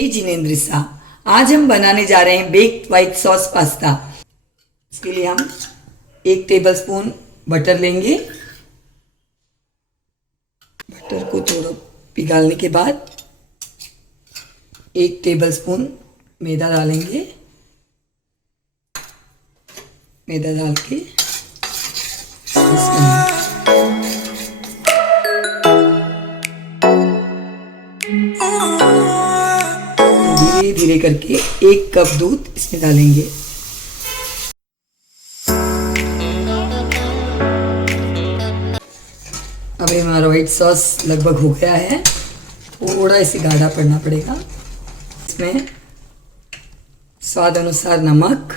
हे जिनेंद्र शाह, आज हम बनाने जा रहे हैं बेक्ड व्हाइट सॉस पास्ता। इसके लिए हम 1 टेबलस्पून बटर लेंगे। बटर को थोड़ा पिघालने के बाद 1 टेबलस्पून मैदा डालेंगे। मैदा डाल के धीरे धीरे करके 1 कप दूध इसमें डालेंगे। अब हमारा व्हाइट सॉस लगभग हो गया है, थोड़ा इसे गाढ़ा पड़ना पड़ेगा। इसमें स्वाद अनुसार नमक,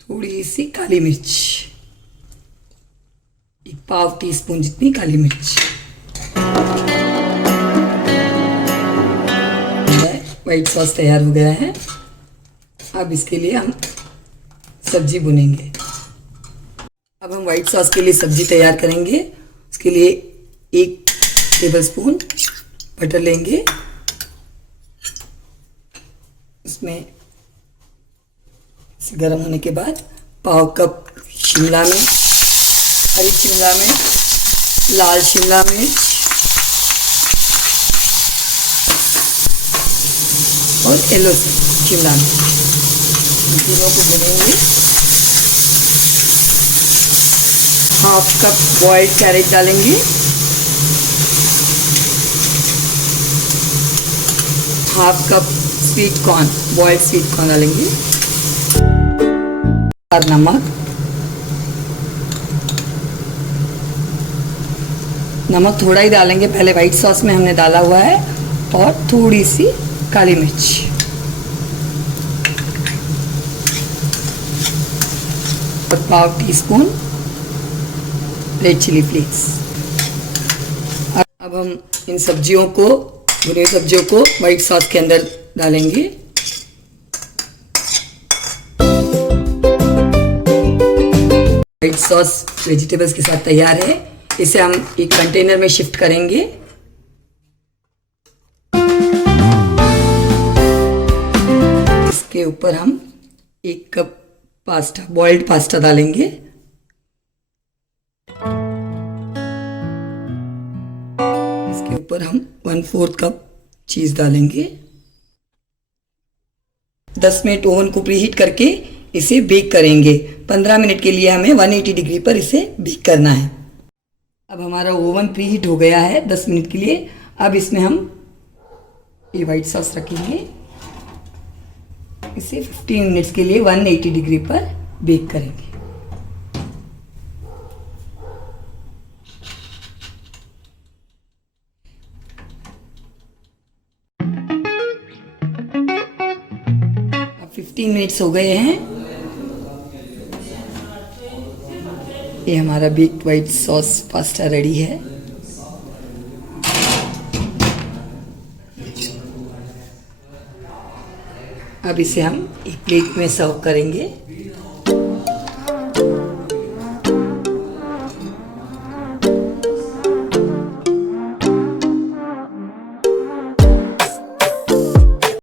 थोड़ी सी काली मिर्च, 1 पाव टीस्पून जितनी काली मिर्च। व्हाइट सॉस तैयार हो गया है। अब इसके लिए हम सब्जी भुनेंगे। अब हम व्हाइट सॉस के लिए सब्जी तैयार करेंगे। उसके लिए 1 टेबलस्पून बटर लेंगे। इसमें गर्म होने के बाद पाव कप शिमला मिर्च, हरी शिमला मिर्च, लाल शिमला मिर्च और येलो शिमला मिर्च, इन तीनों को भूनेंगे। हाफ कप बॉइल्ड कैरेट डालेंगे। Half cup sweet corn, boiled sweet corn डालेंगे। और नमक थोड़ा ही डालेंगे, पहले व्हाइट सॉस में हमने डाला हुआ है। और थोड़ी सी काली मिर्च, और पाव टीस्पून रेड चिली फ्लेक्स। अब हम इन सब्जियों को, भुनी सब्जियों को व्हाइट सॉस के अंदर डालेंगे। व्हाइट सॉस वेजिटेबल्स के साथ तैयार है। इसे हम एक कंटेनर में शिफ्ट करेंगे। इसके ऊपर हम 1 कप पास्ता, बॉइल्ड पास्ता डालेंगे। इसके ऊपर हम 1/4 कप चीज डालेंगे। 10 मिनट ओवन को प्रीहीट करके इसे बेक करेंगे। 15 मिनट के लिए हमें 180 डिग्री पर इसे बेक करना है। अब हमारा ओवन प्रीहीट हो गया है 10 मिनट के लिए। अब इसमें हम ये व्हाइट सॉस रखेंगे। इसे 15 मिनट्स के लिए 180 डिग्री पर बेक करेंगे। अब 15 मिनट्स हो गए हैं। ये हमारा baked white sauce pasta ready है। अब इसे हम एक प्लेट में सर्व करेंगे।